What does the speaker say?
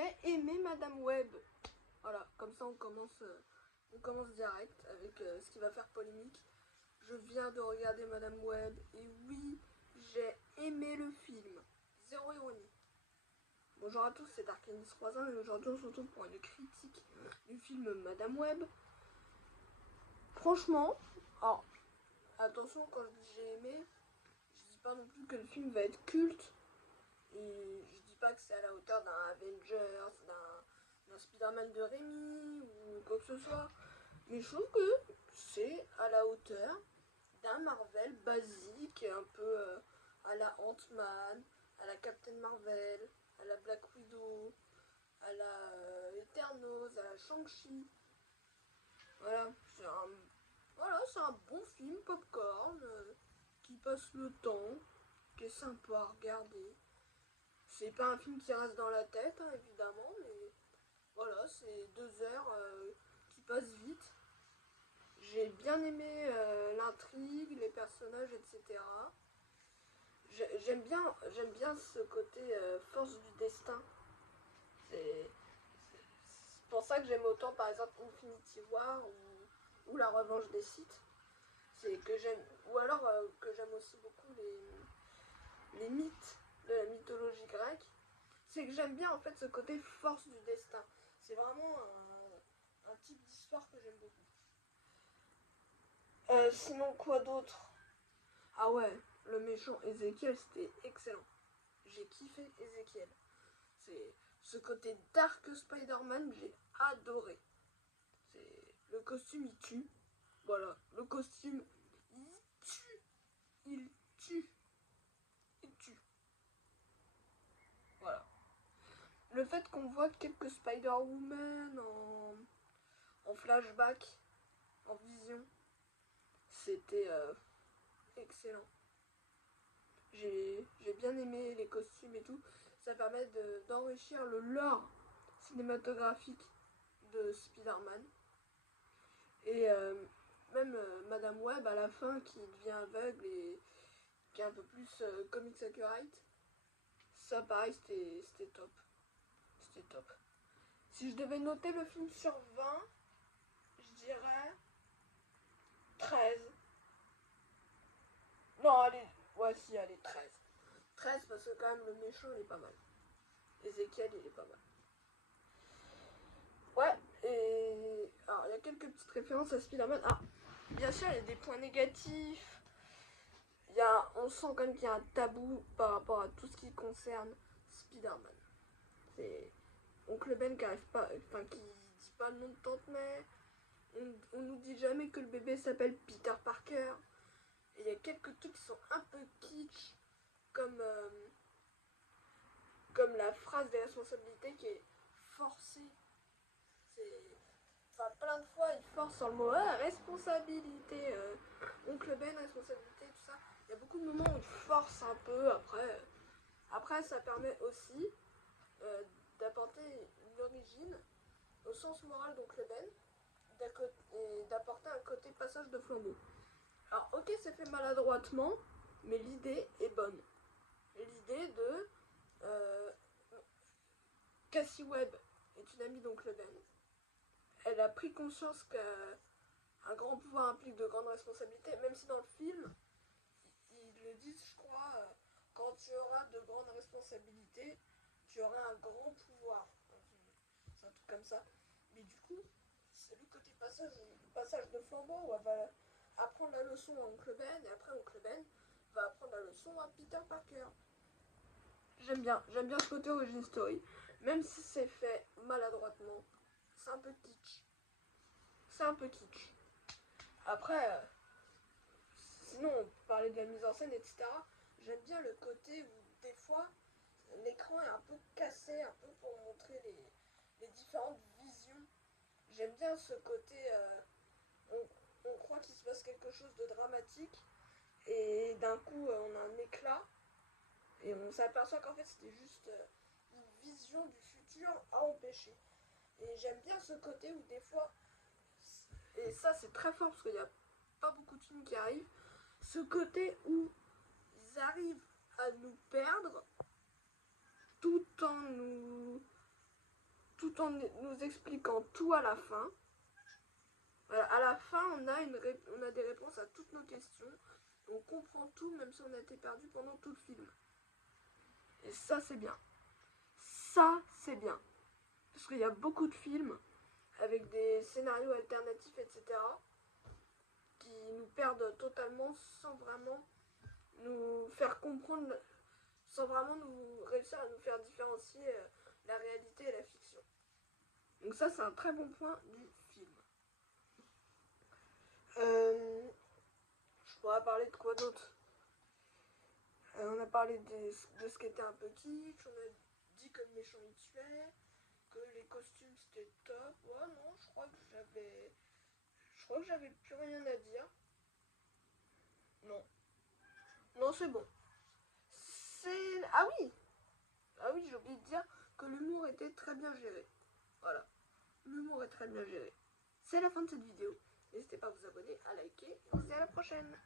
J'ai aimé Madame Web. Voilà, comme ça on commence direct avec ce qui va faire polémique. Je viens de regarder Madame Web et oui, j'ai aimé le film. Zéro ironie. Bonjour à tous, c'est Darkenis31 et aujourd'hui on se retrouve pour une critique du film Madame Web. Franchement, alors attention, quand je dis j'ai aimé, je dis pas non plus que le film va être culte. Et je dis pas que c'est à la hauteur d'un Avengers, d'un Spider-Man de Rémi ou quoi que ce soit. Mais je trouve que c'est à la hauteur d'un Marvel basique, un peu à la Ant-Man, à la Captain Marvel, à la Black Widow, à la Eternals, à la Shang-Chi. Voilà, c'est un bon film popcorn qui passe le temps, qui est sympa à regarder. C'est pas un film qui reste dans la tête, hein, évidemment, mais voilà, c'est 2 heures qui passent vite. J'ai bien aimé l'intrigue, les personnages, etc. J'aime bien ce côté force du destin. C'est pour ça que j'aime autant, par exemple, Infinity War ou La Revanche des Sith. C'est que j'aime, ou alors que j'aime aussi beaucoup les mythes de la mythologie grecque. C'est que j'aime bien en fait ce côté force du destin. C'est vraiment un type d'histoire que j'aime beaucoup. Sinon quoi d'autre? Ah ouais, le méchant Ezekiel c'était excellent. J'ai kiffé Ezekiel. C'est ce côté dark Spider-Man, j'ai adoré. C'est le costume il tue. Voilà, le costume il tue. Il tue. Il tue. Voilà. Le fait qu'on voit quelques Spider-Woman en flashback, en vision, c'était excellent. J'ai bien aimé les costumes et tout. Ça permet d'enrichir le lore cinématographique de Spider-Man. Et même Madame Web à la fin qui devient aveugle et qui est un peu plus comics accurate. Ça pareil c'était top. C'était top. Si je devais noter le film sur 20, je dirais 13. Non, allez, ouais, si, allez, 13. 13 parce que quand même le méchant il est pas mal. Ezekiel il est pas mal. Ouais, et alors il y a quelques petites références à Spider-Man. Ah, bien sûr il y a des points négatifs. On sent quand même qu'il y a un tabou par rapport à tout ce qui concerne Spider-Man. C'est Oncle Ben qui arrive pas, enfin qui dit pas le nom de Tante May. On nous dit jamais que le bébé s'appelle Peter Parker. Et il y a quelques trucs qui sont un peu kitsch, comme la phrase des responsabilités qui est forcée. Enfin, plein de fois, il force sur le mot responsabilité, oncle Ben, responsabilité, tout ça. Il y a beaucoup de moments où il force un peu. Après ça permet aussi d'apporter une origine au sens moral d'oncle Ben et d'apporter un côté passage de flambeau. Alors, ok, c'est fait maladroitement, mais l'idée est bonne. L'idée de Cassie Webb est une amie d'oncle Ben. Elle a pris conscience qu'un grand pouvoir implique de grandes responsabilités, même si dans le film, ils le disent, je crois, quand tu auras de grandes responsabilités, tu auras un grand pouvoir. C'est un truc comme ça. Mais du coup, c'est le côté passage de flambeau où elle va apprendre la leçon à Oncle Ben, et après Oncle Ben va apprendre la leçon à Peter Parker. J'aime bien ce côté origin story, même si c'est fait maladroitement, c'est un peu kitsch. C'est un peu kitsch. Après, sinon on peut parler de la mise en scène, etc. J'aime bien le côté où des fois l'écran est un peu cassé, un peu pour montrer les différentes visions. J'aime bien ce côté, on croit qu'il se passe quelque chose de dramatique et d'un coup on a un éclat et on s'aperçoit qu'en fait c'était juste une vision du futur à empêcher. Et j'aime bien ce côté où des fois, et ça c'est très fort parce qu'il n'y a pas beaucoup de films qui arrivent, ce côté où ils arrivent à nous perdre tout en nous tout en nous expliquant tout à la fin. Voilà, à la fin, on a des réponses à toutes nos questions. On comprend tout, même si on a été perdu pendant tout le film. Et ça, c'est bien. Ça, c'est bien. Parce qu'il y a beaucoup de films avec des scénarios alternatifs, etc., qui nous perdent totalement sans vraiment nous faire comprendre, sans vraiment nous réussir à nous faire différencier la réalité et la fiction. Donc ça, c'est un très bon point du film. Je pourrais parler de quoi d'autre? On a parlé de ce qui était un peu kitsch, on a dit que le méchant il tuait, que les costumes c'était top. Ouais, non, je crois que j'avais plus rien à dire. Non. Non, c'est bon. Ah oui! Ah oui, j'ai oublié de dire que l'humour était très bien géré. Voilà. L'humour est très bien géré. C'est la fin de cette vidéo. N'hésitez pas à vous abonner, à liker. Et on se dit à la prochaine.